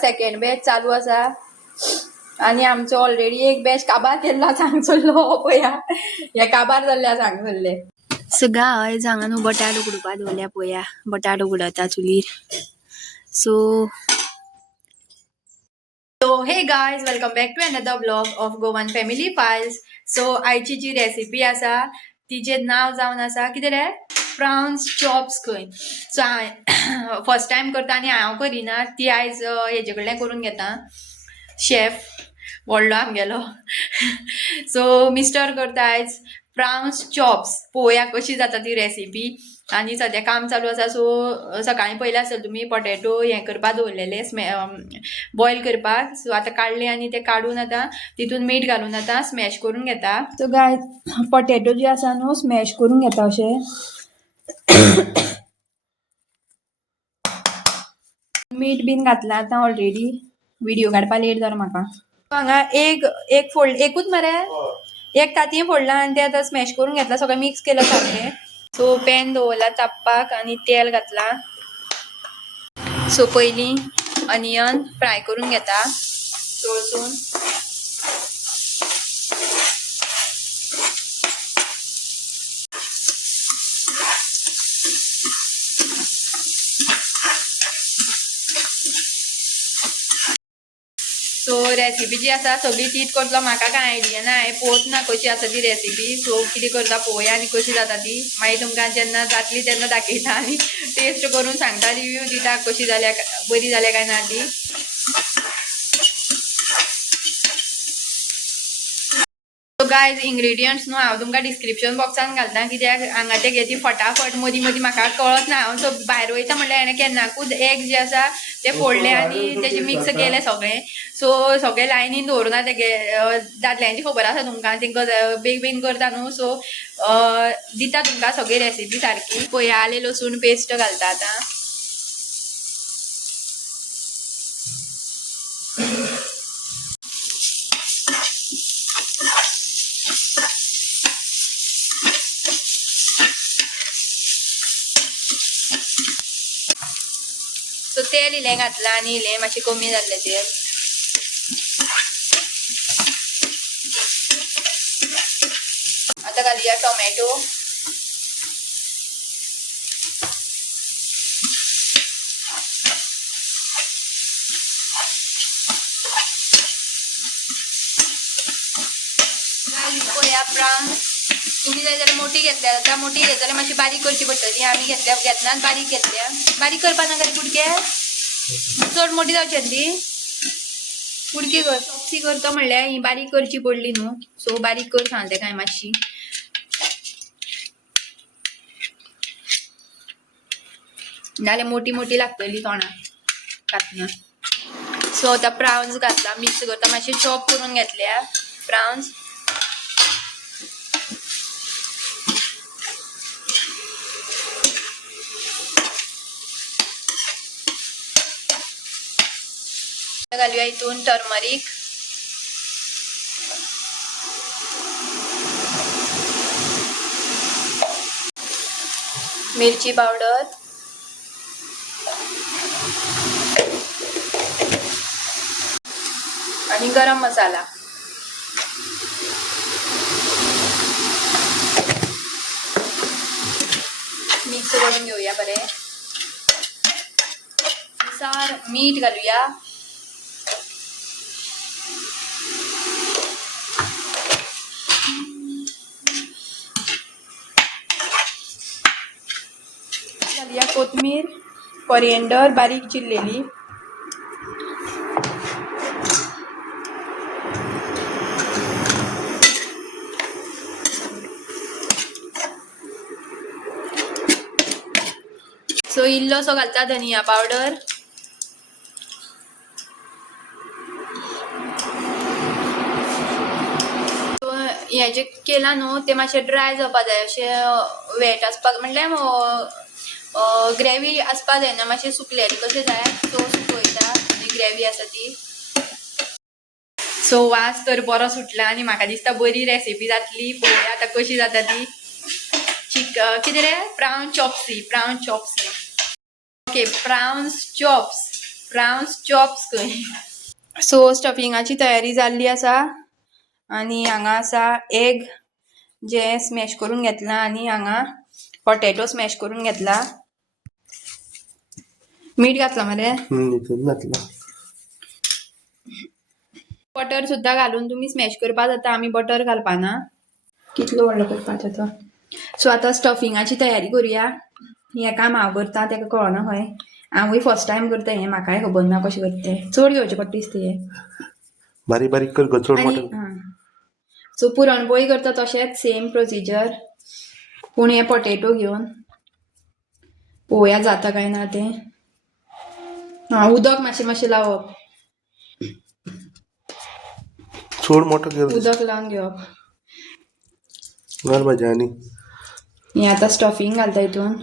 Second batch चालू आसा आणि आमचो ऑलरेडी एक बॅच काबार केल्लो सांगचो पया हे काबार जाल्ल्या सांगचल्ले. सो गायज हांगा न्हू बटाटो उकडुपा दवरल्या पया बटाटो उकडता चुलीर. So hey guys welcome back to another blog of Goan family files. So आयची जी रेसिपी आसा तिचें नाव जावन आसा कितें रे प्राउन्स चॉप्स खंय. सो हांव फर्स्ट टायम करता आनी हांव करिना ती आयज हेजे कडल्यान करून घेता शेफ व्हडलो आमगेलो. सो मिस्टर करता आयज प्राउन्स चॉप्स. पळोवया कशी जाता ती रेसिपी. आनी सद्या काम चालू आसा सो सकाळीं पयले आसतले तुमी पोटेटो हें करपाक दवरलेले बॉयल करपाक. सो आतां काडले आनी ते काडून आतां तितून मीठ घालून आतां स्मॅश करून घेता. सो गाय पोटेटो जे आसा न्हू स्मॅश करून घेता अशें. मीठ बीन घातला आतां ऑलरेडी. व्हिडिओ काडपा लेट जालो म्हाका. हांगा एक फोल्ड एकूच मरे एक तांतये फोडला आनी ते आतां स्मॅश करून घेतला सगळें मिक्स केलं सारकें. सो पॅन दवरला तापपाक आनी तेल घातला. सो पयलीं अनियन फ्राय करून घेता तळसून. सो रेसिपी जी आसा सगळी तीच करतलो म्हाका कांय आयडिया ना. हांवें पळोवच ना कशी आसा ती रेसिपी. सो कितें करता पळोवया आनी कशी जाता ती. मागीर तुमकां जेन्ना जातली तेन्ना दाखयता आनी टेस्ट करून सांगता रिव्यू दिता कशी जाल्या बरी जाल्या काय ना ती. सो गायज इंग्रेडियंट्स न्हू हांव तुमकां डिस्क्रिप्शन बॉक्सान घालता कित्याक हांगा ते घे ती फटाफट मदीं मदीं म्हाका कळत ना. हांव सो भायर वयता म्हणल्यार हांवें केन्नाकूच एग जे आसा ते फोडले आनी तेजे मिक्स केले सगळें. सो सगळे लायनीन दवरुना तेगे दादल्यांची खबर आसा तुमकां तेंकां बेग बेगीन करता न्हू. सो दिता तुमकां सगळी रेसिपी सारकी. पळया आले लसूण पेस्ट घालता आतां. सो तेल इलें घातलां आनी इलें मातशें कमी जाल्लें तेल. आतां घालुया टोमॅटो. पळया प्राउन्स तुम्ही जाय जाल्यार मोठी घेतल्या जाता. मोठी घेतल्या जाल्यार मातशी बारीक करची पडटली. आमी घेतल्यात बारीक घेतल्या. बारीक करपा नाका रे कुडके चड मोठी जावची ती. कुडकी कर चॉप्सी करता म्हणल्यार ही बारीक करची पडली न्हू. सो बारीक कर सांगले काय मातशी. नाल्यार मोठी मोठी लागतली तोंडाक घातना. सो आतां प्राउन्स घातला मिक्स करता. मातशे चॉप करून घेतल्या प्राउन्स. घालूया हितून टर्मरीक. मिरची पावडर. आणि गरम मसाला. मिक्स करून घेऊया बरें. सार मीठ घालूया. घालूया कोथमीर कोरिएंडर बारीक चिरलेली. सो इल्लोसो घालता धनिया पावडर. हें जें केलां न्हू तें मातशें ड्राय जावपा जाय. अशें वेट आसपाक म्हणल्यार ग्रेवी आसपा जायना. मातशें सुकलेलें कशें जाय. सो सुकयता आनी ग्रेवी आसा ती. सो वास तर बरो सुटला आनी म्हाका दिसता बरी रेसिपी जातली. पळोवया आतां कशी जाता ती. कितें रे प्राउन चॉप्सी. Okay prawns chops. Prawns chops खंय. सो स्टफिंगाची तयारी जाल्ली आसा आणि हांगा आसा एग जे स्मॅश करून घेतला आणि हांगा पोटॅटो स्मॅश करून घेतला. मीठ घातला मरे. घातला. बटर सुद्धा घालून तुम्ही स्मॅश करपा जाता. आमी बटर घालपाना. कितलो व्हडलो करपाचो तो. सो आतां स्टफिंगाची तयारी करूया. हें काम हांव करता तेका कळना खंय. हांवूय फर्स्ट टायम करता हें. म्हाकाय खबर ना कशें करता तें. चड घेवचें पडटा दिसता हें. बारीक बारीक कर गो, चड आनी मोठो. सो पुरणपोळी करता तशेंच सेम प्रोसिजर. पूण हे पोटॅटो घेवन पळोवया जाता काय ना तें. उदक मातशें लावप. चड मोठो कर. उदक लावन घेवप. घाल भाजी आनी. हें आतां स्टफिंग घालता हितून.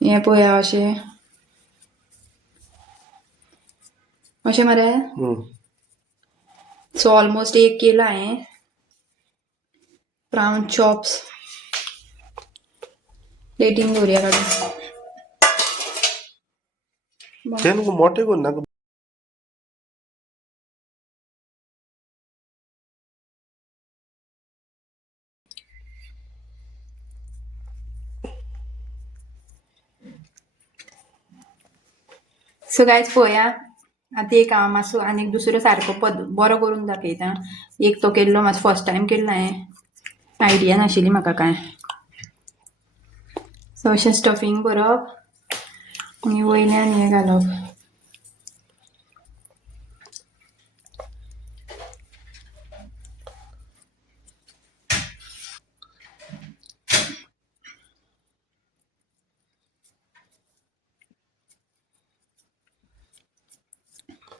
हें पळोवया अशें. अशें मरे. सो ऑलमोस्ट 1 केला हांवें. प्रावन चॉप्स प्लेटीन दवरया काडून. ते नको मोठे कर ना. सो गायज पळोवया. आतां एक हांव मातसो आनी दुसरो सारको बरो करून दाखयता. एक तो केल्लो मातसो फर्स्ट टायम केल्लो हांवें. आयडिया नाशिल्ली म्हाका कांय. सो अशें स्टफिंग करप आनी वयल्यान हें घालप.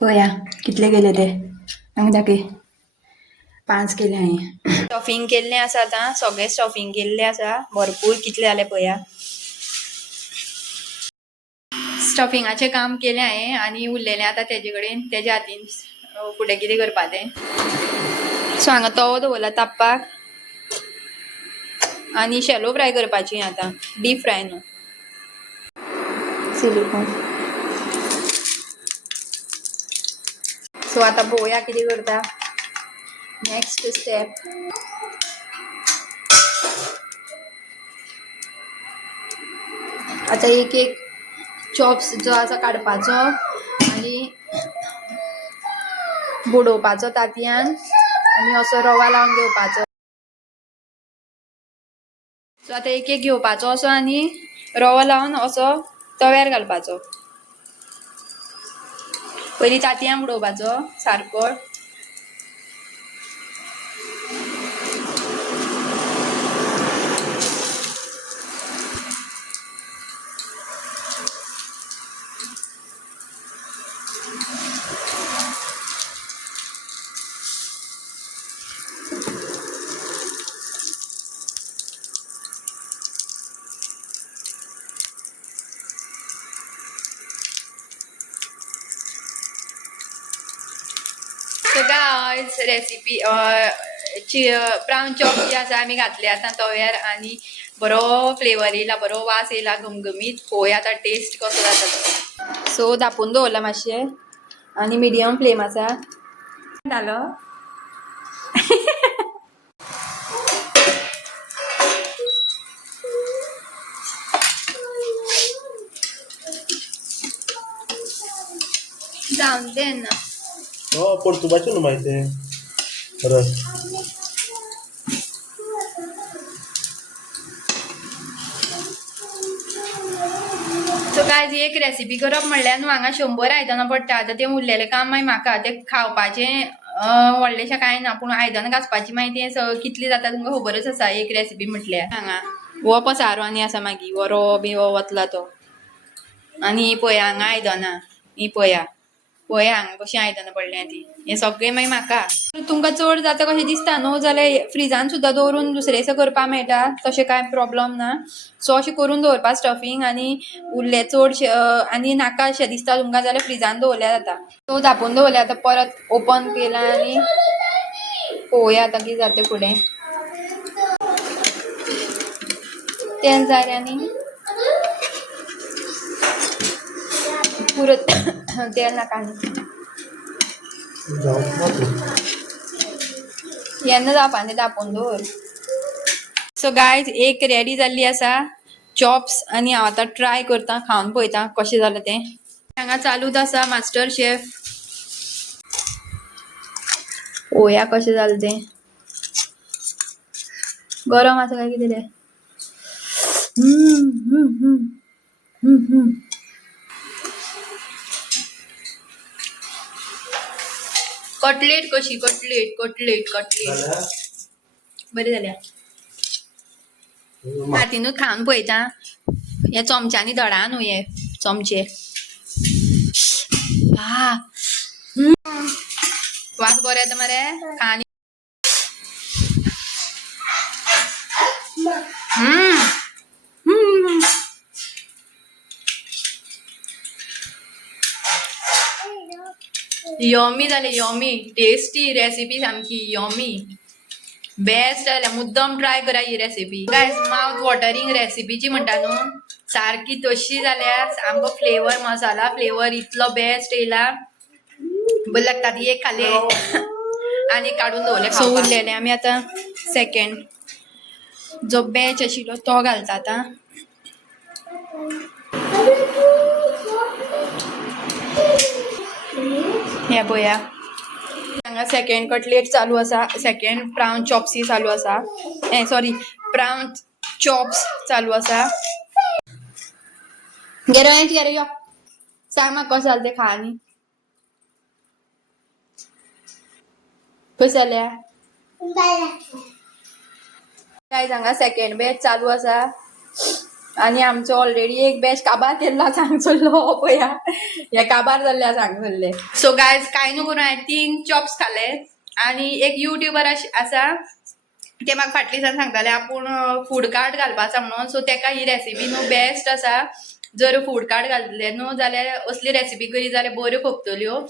पळोवया कितले केले ते. हांगा दाखय. 5 केले हांवें. स्टफिंग केल्लें आसा आतां. सगळें स्टफिंग केल्लें आसा. भरपूर कितले जाले पळोवया. स्टफिंगाचें काम केलें हांवें आनी उरलेलें आतां तेजे कडेन. तेज्या हातीन फुडें कितें करपा तें. सो हांगा तवो दवरला तापपाक. आनी शॅलो फ्राय करपाची आतां. डीप फ्राय न्हू. सिलिकॉन. सो आतां पळोवया कितें करता. Next step. आतां एक एक चॉप्स जो आसा काडपाचो आनी बुडोवपाचो तांतयान आनी असो रवा लावन घेवपाचो. सो आतां एक एक घेवपाचो असो आनी रवो लावन असो तव्यार घालपाचो. पयलीं तांतयां बुडोवपाचो सारको. सो गायज रेसिपी प्रावन चॉप्स जे आसा आमी घातले आतां तव्यार आनी बरो फ्लेवर येयला. बरो वास येयला घमघमीत. पळोवया आतां टेस्ट कसो जाता तो. सो धांपून दवरला मातशें आनी मिडियम फ्लेम आसा. जालो. जावन तेन्ना. परतुपाचें न्हू मागीर तें रस. सो गायज एक रेसिपी करप म्हणल्यार न्हू हांगा 100 आयदनां पडटा. आतां तें उरलेलें काम मागीर म्हाका तें खावपाचें व्हडलेशें कांय ना. पूण आयदनां घासपाची मागीर तें कितली जाता तुमकां खबरच आसा. एक रेसिपी म्हटल्यार हांगा हो पसारो आनी आसा मागीर वो रवो बी वतला तो. आनी ही पळया हांगा आयदनां. ही पळया. पळया हांगा कशीं आयदनां पडल्या तीं. हें सगळें मागीर म्हाका. तुमकां चड जाता कशें दिसता न्हू जाल्यार फ्रिजान सुद्दां दवरून दुसरे दिसा करपा मेळटा. तशें कांय प्रॉब्लम ना. सो अशें करून दवरपा स्टफिंग आनी उरलें चडशें आनी नाका अशें दिसता तुमकां जाल्यार फ्रिजान दवरल्यार जाता. सो धांपून दवरल्यार आतां परत ओपन केला आनी पळोवया आतां कितें जाता फुडें. तेल जाय रे आनी पुरत तेल नाका आनी जावंक ना तें. येन्ना जावपा न्ही तापोवन दवर. सो गायज एक रेडी जाल्ली आसा चॉप्स आनी हांव आतां ट्राय करता खावन पळयता कशें जालें तें. हांगा चालूच आसा मास्टर शेफ. पळोवया कशें जालें तें. गरम आसा काय कितें तें. कटलेट कशी कटलेट कटलेट कटलेट जाल्यार बरी जाल्या. हातीनूच खावन पळयता. हे चमच्यांनी धडा न्हू हे चमचे. वास बरो येता मरे खानी. यमी जाले यमी टेस्टी रेसिपी सामकी यमी बेस्ट जाल्या. मुद्दम ट्राय करा ही रेसिपी गायज. माउथ वॉटरिंग रेसिपीची म्हणटा न्हू सारकी तशी जाल्या. सामको फ्लेवर मसाला फ्लेवर इतलो बेस्ट येयला बरें लागता. ती एक खाले आनी काडून दवरले सो उरलेले. आमी आतां सेकंड जो बॅच आशिल्लो तो घालता आतां. हे पळया हांगा सेकंड कटलेट चालू आसा. सेकंड प्रावन चॉप्सी चालू आसा. सॉरी प्रावन चॉप्स चालू आसा. गे यो सांग म्हाका कशें जालें तें खा आनी कशें जाल्या. गायज हांगा सेकंड बॅच चालू आसा आनी आमचो ऑलरेडी एक बॅच काबार केल्लो आसा हांगसरलो पळया. हे काबार जाल्ले आसा हांगसरले. सो गायज कांय न्हू करून हांवें 3 चॉप्स खाले आनी एक युट्यूबर आसा ते म्हाका फाटली दिसान सांगताले आपूण फूड कार्ट घालपा आसा म्हणून. सो तेका ही रेसिपी न्हू बेस्ट आसा. जर फूड कार्ट घातले न्हू जाल्यार असली रेसिपी करी जाल्यार बऱ्यो खपतल्यो.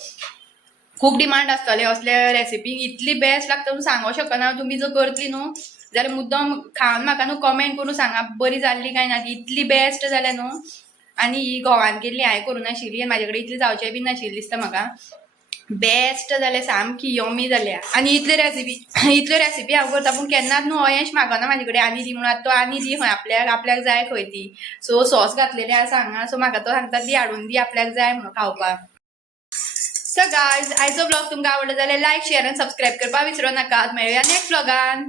खूब डिमांड आसतले असले रेसिपी. इतली बेस्ट लागता म्हणून सांगूंक शकना. तुमी जर करतली न्हू जाल्यार मुद्दम खावन म्हाका न्हू कमेंट करून सांगा बरी जाल्ली काय ना ती. इतली बेस्ट जाल्या न्हू. आनी ही घोवान केल्ली हांवें करूं नाशिल्ली आनी म्हाजे कडेन इतली जावचें बीन नाशिल्ली दिसता म्हाका. बेस्ट जाल्या सामकी यमी जाल्या. आनी इतले रेसिपी हांव करता पूण केन्नाच न्हू अयेश मागना म्हाजे कडेन आनी दी म्हणून. तो आनी दी खंय आपल्याक जाय खंय ती. सो सॉस घातलेली आसा हांगा. सो म्हाका तो सांगता दी हाडून दी आपल्याक जाय म्हणून खावपाक. सो गायज आयचो ब्लॉग तुमकां आवडलो जाल्यार लायक शेअर आनी सबस्क्राईब करपाक विसरूं नाकात. मेळुया नेक्स्ट ब्लॉगान.